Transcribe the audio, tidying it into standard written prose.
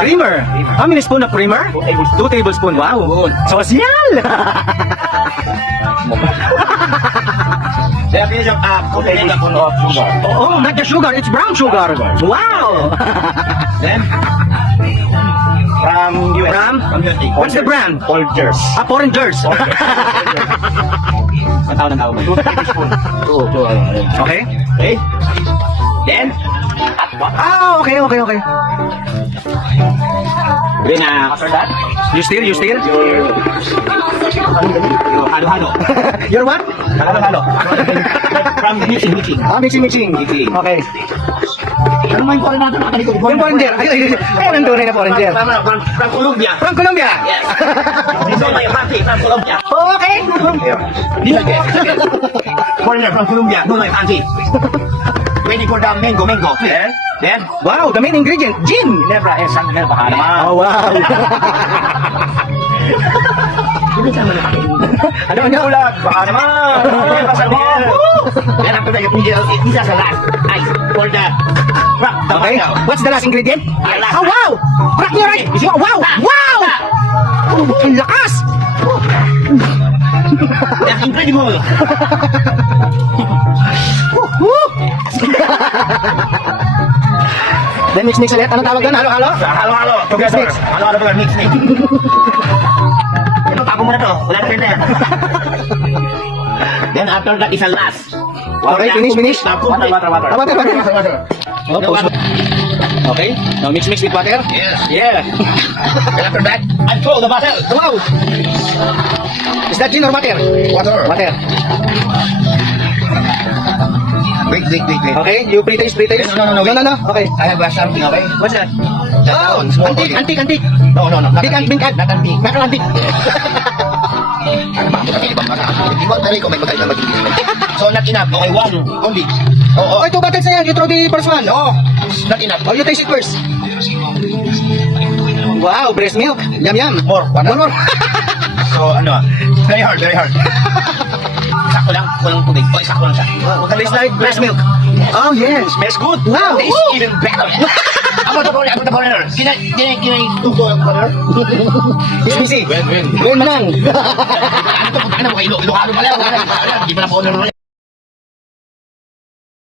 Creamer. How many spoon of creamer? 2 tablespoons. Wow. Sosyal! Then finish up 2 tablespoons of sugar. Oh, not the sugar. It's brown sugar. Wow. Then from US. From? USA. What's the brand? Folgers. Porringers. Ang tawag ng tawag. 2 tablespoons. Okay. Okay. Then hot water. Ah, okay. Then after that, You still? halo-halo. You're what? Halo-halo. From mixing. Mixing. Okay. Ano man yung foreign natin? Yung Porringer. Ayun ang tunay na Porringer. From Colombia. From Colombia. Yes. This is my party from Colombia. Okay. Foreigner from Colombia. No, my party. Waiting for the mango. Then, Wow, the main ingredient, gin. Ginebra and San Miguel. Baka naman. Oh, wow. Ano? Ulat. Baka naman. San Miguel. Then after that, you put it isa sa last. Ice for the rock. Okay. What's the last ingredient? Last. Oh, wow. Crack your ice. Wow. Ang lakas. That's incredible. Then mix ulit. Anong tawag doon? Halo-halo? Halo-halo. Together. Mix. Halo-halo together. Mix. Ito, tapo mo na to. Wala na filter. Then after that is a last. Okay, finish. Tapo. Water. Water. Oh, post. Okay. Now mix with water. Yes. Yeah. Then after that, I throw the bottle. Wow. Is that gin or water? Water. Water. Wait. Okay, you pre-taste. No. No. Okay. I have something, okay? What's that? Oh, small Antique. No. Not Big antique. Not antique. Ano ba? Ibang baka. Di ba tayo ko may magkaiba magiging. So not enough. Okay, one only. Oh, ito bottles na yan. You throw the first one. No, not enough. Oh, you taste it first. Wow, breast milk. Yum. More. One more. So ano, very hard. Sakto lang, walang tubig. Okay, sakto lang siya. Tastes like breast milk. Oh, yes. Smells good. Wow. Tastes even better. About the foreigner. Can I tuto ang foreigner? Easy. Win. Win manang. Ano to? Ano mo? Ilocano pala. Hindi pa na foreigner.